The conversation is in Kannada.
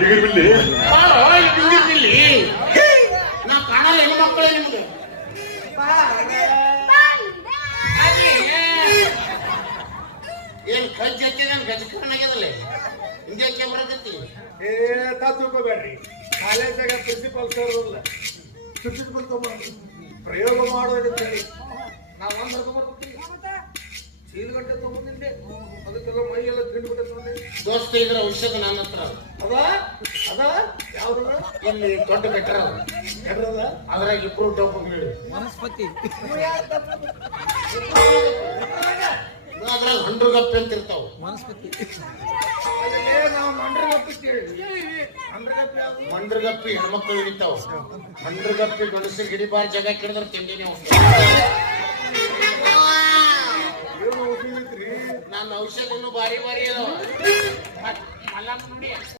ಬಿಲ್ಲಿ ಬಿಲ್ಲಿ ನಾ ಕಾಣಲ್ಲ ಹೆಣ್ಣು ಮಕ್ಕಳೇ ನಿಮ್ಗೆ ಏನ್ ಕಜ್ಜಿ ಹತ್ತಿದ ಗಜಕರಣ ಆಗ್ಯದಲ್ಲ ಹಿಂಗೆ ಬರಕತ್ತಿ ತಿಳ್ಕೊಬೇಡ್ರಿ ಕಾಲೇಜಾಗ ಪ್ರಿನ್ಸಿಪಾಲ್ ಸರ್ ಪ್ರಯೋಗ ಮಾಡೋದಿರ್ತೇನೆ ನಾವು ಒಂದು ಬರ್ಕೊಬರ್ತೀವಿ ಚೀಲಗಟ್ಟೆ ತಗೊಂಡಿದ್ದೆ ಅದಕ್ಕೆಲ್ಲ ಮೈ ಎಲ್ಲ ತಿಂಡ್ಬಿಟ್ಟೆ ದೋಸ್ತ ಇದ್ರ ಔಷಧ ನನ್ನ ಹತ್ರ ಅದ ಅದ ಯಾವ್ದದ ಇಲ್ಲಿ ದೊಡ್ಡ ಬೆಟ್ರ ಕೆಡ್ರದ ಅದ್ರಾಗ ಇಬ್ರು ಡಬ್ಬಗಳು ವನಸ್ಪತಿ ಅದ್ರಾಗ ಹಂಡ್ರಗಪ್ಪೆ ಅಂತ ಇರ್ತಾವ ವನಸ್ಪತಿ ನಾವು ಮಂಡ್ರಗಪ್ಪಿ ಕೇಳಿ ಮಂಡ್ರಗಪ್ಪಿ ಯಾವ್ದು ಮಂಡ್ರಗಪ್ಪಿ ಹೆಣ್ಮಕ್ಳು ಹಿಡಿತಾವ ಮಂಡ್ರಗಪ್ಪಿ ಗಂಡಸರು ಹಿಡಿಬಾರ್ ಜಾಗ ಕೇಳಿದ್ರೆ ತಿಂಡಿನೇ ಹೋಗ್ತಾವ ಏನು ಔಷಧಿ ಐತ್ರಿ ನನ್ನ ಔಷಧ ಇನ್ನೂ ಬಾರಿ ಬಾರಿ ಅದಾವ ಮಲ್ಲ ನೋಡಿ